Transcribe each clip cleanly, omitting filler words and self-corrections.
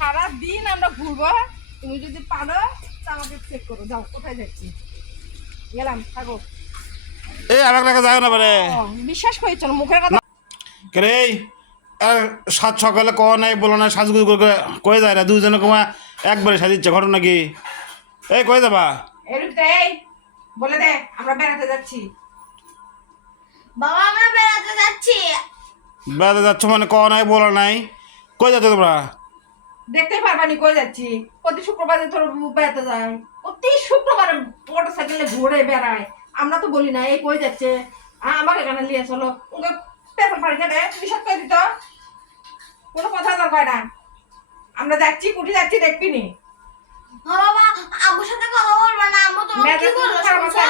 সারা দিন আমরা ঘুরবো, তুমি যদি পারো আমাকে চেক করো। যাও, কোথায় যাচ্ছি? গেলাম, থাকো। এই আমাকে লাগে যাও না পারে বিশ্বাস করেছ মুখের কথা রে। সাত সকালে ক নাই বলো না, সাজগুজ করে কয়ে যায় না, দুজনে কমা একবারে সাজিচ্ছে। ঘটনা কি? এই কয়ে যাবা? এই বলে দে, আমরা বেড়াতে যাচ্ছি। বাবা আমরা বেড়াতে যাচ্ছি। বেড়াতে যাচ্ছ মানে ক নাই বলো নাই, কই যাচ্ছ তোমরা? দেখতে পারবানি কই যাচ্ছি। প্রতি শুক্রবারে তোর বেড়াতে যায়, প্রতি শুক্রবারে মোটর সাইকেলে ঘুরে বেড়ায়। আমরা তো বলি না এই কই যাচ্ছে, আমাকে এখানে নিয়ে চলো। ওকে পেপার পাড়িয়ে দেয়, বিশ্বাস করে দিত। কোনো কথা দরকার না, আমরা যাচ্ছি, কুটি যাচ্ছি, দেখবি নি। বাবা আম্মুর সাথে কথা বলবা না, আম্মু তোমার কি বললো শুনছো?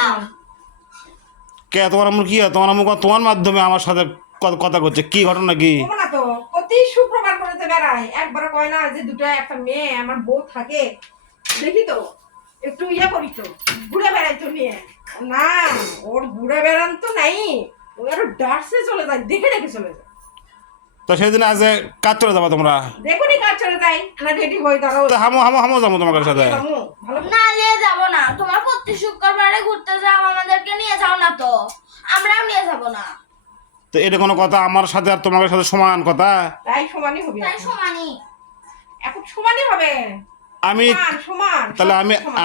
কে তোমার আম্মু কি হয়? তোমার আম্মু তোমার মাধ্যমে আমার সাথে কথা করছে, কি ঘটনা কি? না তো প্রতি শুক্রবার করে তো বেড়ায়, একবার কয় না যে দুটো একটা মেয়ে আমার বউ থাকে, দেখি তো একটু ইয়ে করি তো, ঘুরে বেড়াই তো নিয়ে। না, ওর ঘুরে বেড়ান তো নাই, ও আরো ডার্সে চলে যায়, দেখে দেখে চলে যায়। তো সেদিন আজ কাজ চলে যাবা তোমরা? দেখুনি কাজ চলে যায় না, রেডি হয়ে দাঁড়াও। হামো হামো হামো যাবো তোমার সাথে। ভালো না নিয়ে যাবো না, তোমার প্রতি শুক্রবারে ঘুরতে যাও, আমাদেরকে নিয়ে যাও না তো, আমরাও নিয়ে যাবো না। তো এটা কোনো কথা? আমার সাথে আর তোমার সাথে সমান কথা? তাই সমানই হবে, তাই সমানই, এখন সমানই হবে। আমি সমান তাহলে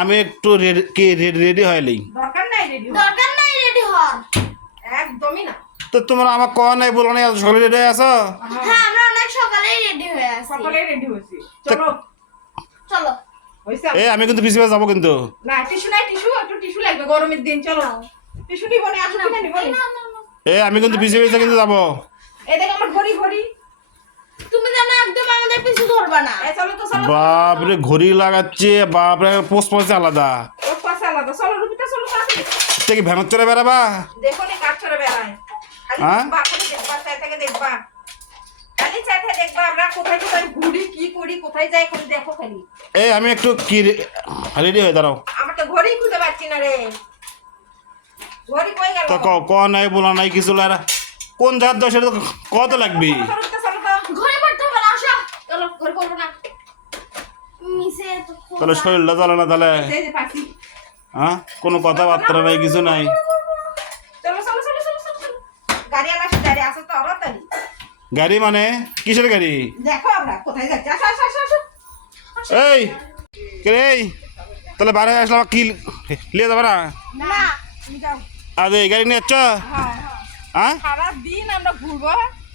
আমি একটু রেডি হইলেই দরকার নাই রেডি, দরকার নাই রেডি হওয়ার, একদমই না। তো তোমরা আমার ক নাই বলো না, সকালে রেডি হয়ে আছো? হ্যাঁ আমরা অনেক সকালেই রেডি হয়ে আছি। সকালে রেডি হয়েছি, চলো চলো। হইছে। এই আমি কিন্তু পিছিয়ে যাবো কিন্তু। না টিস্যু নাই, টিস্যু একটু টিস্যু লাগবে, গরমের দিন। চলো টিস্যু নিব না, আসো কিনা নিব না। এই আমি কিন্তু পিছিয়ে কিন্তু যাবো। এই দেখ আমার ঘড়ি, ঘড়ি। তুমি যেন একদম আমাদের পিছু ধরবা না। এই চলো তো, চলো। বাপরে ঘড়ি লাগাচ্ছে, বাপরে পোস্ট পড়ছে আলাদা। ওর পাশে আলাদা, চলো রুবিতা, চলো তাড়াতাড়ি। এটা কি ভ্যানত চলে বেড়াবা? দেখো নি কাজ চলে বেড়ায়, খালি হ্যাঁ? দেখবা, খালি দেখবা, চাই থেকে দেখবা, খালি চাই থেকে দেখবা আমরা কোথায় কোথায় ঘুরি, কি করি, কোথায় যাই, খালি দেখো খালি। এই আমি একটু কি রেডি হয়ে দাঁড়াও। আমার তো ঘড়ি খুঁজে পাচ্ছি না রে, ঘড়ি কই গেল? তো ক নাই বলা নাই কিছু লারা, কোন জাত দশ সেটা কত লাগবে? চলো তো, চলো তো। ঘরে পড়তে হবে না, আসো। চলো ঘরে পড়বো না, মিসে তো তাহলে শরীরটা চলে না তাহলে? এই যে পাখি। হ্যাঁ, কোনো কথাবার্তা নাই, কিছু নাই। চলো চলো চলো চলো চলো চলো। গাড়ি আসে, গাড়ি আসে তো তাড়াতাড়ি। গাড়ি মানে কিসের গাড়ি? দেখো আমরা কোথায় যাচ্ছি, আসো আসো আসো আসো। এই কে রে? তাহলে বাইরে আসলাম, কি লিয়ে যাবে না? না, তুমি যাও। আজ এই গাড়ি নিয়ে যাচ্ছ? হ্যাঁ, হ্যাঁ, সারা দিন আমরা ঘুরবো,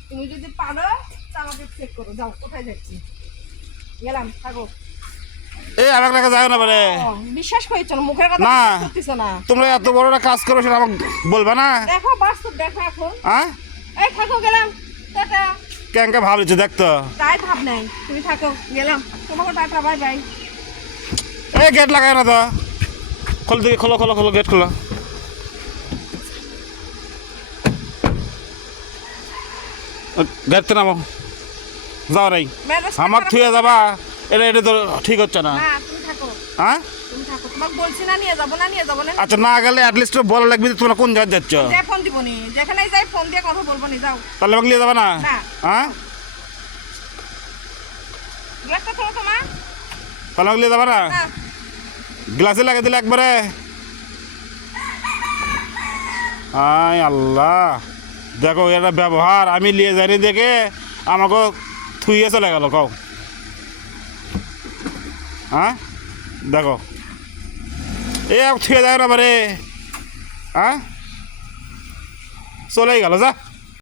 তুমি যদি পারো আমাকে চেক করো। যাও, কোথায় যাচ্ছি? গেলাম, থাকো। এই আমাকে লাগে যাও না পারে বিশ্বাস করেছ মুখের কথা না। বিশ্বাস করতেছো না। তোমরা এত বড় একটা কাজ করো, সেটা আমাকে বলবা না? দেখো বাস্তব, দেখো এখন। হ্যাঁ, এই থাকো, গেলাম, টাটা। কেনকে ভাবছো দেখতো? তাই ভাব নাই, তুমি থাকো, গেলাম, তোমাকে টাটা, বাই বাই। এই গেট লাগায় না তো, খোলো দেখি, খোলো খোলো খোলো, গেট খোলো। গেট নামো, যাও নাই মেজাজটা আমার খারাপ থুয়ে করো যাবা, এটা তো ঠিক হচ্ছে না। না, তুমি থাকো, হ্যাঁ, তুমি থাকো। তোমাকে বলছি না নিয়ে যাবো না, নিয়ে যাবো না। আচ্ছা না গেলে অ্যাটলিস্ট বলা লাগবে যে তোমরা কোন জায়গায় যাচ্ছ। যে ফোন দিব নি, যেখানেই যাই ফোন দিয়ে কথা বলবো নি। যাও, তাহলে আমাকে নিয়ে যাবে না? না। হ্যাঁ, গ্লাসটা খোলো তোমার। তাহলে আমাকে নিয়ে যাবে না? না, গ্লাসে লাগিয়ে দিলে একবারে। আয় আল্লাহ, দেখো এটা ব্যবহার, আমি নিয়ে যাইনি দেখে আমাকে থুইয়ে চলে গেল। কও হ্যাঁ, দেখো এই থুয়ে যায় না বারে। হ্যাঁ, চলেই গেল, যা।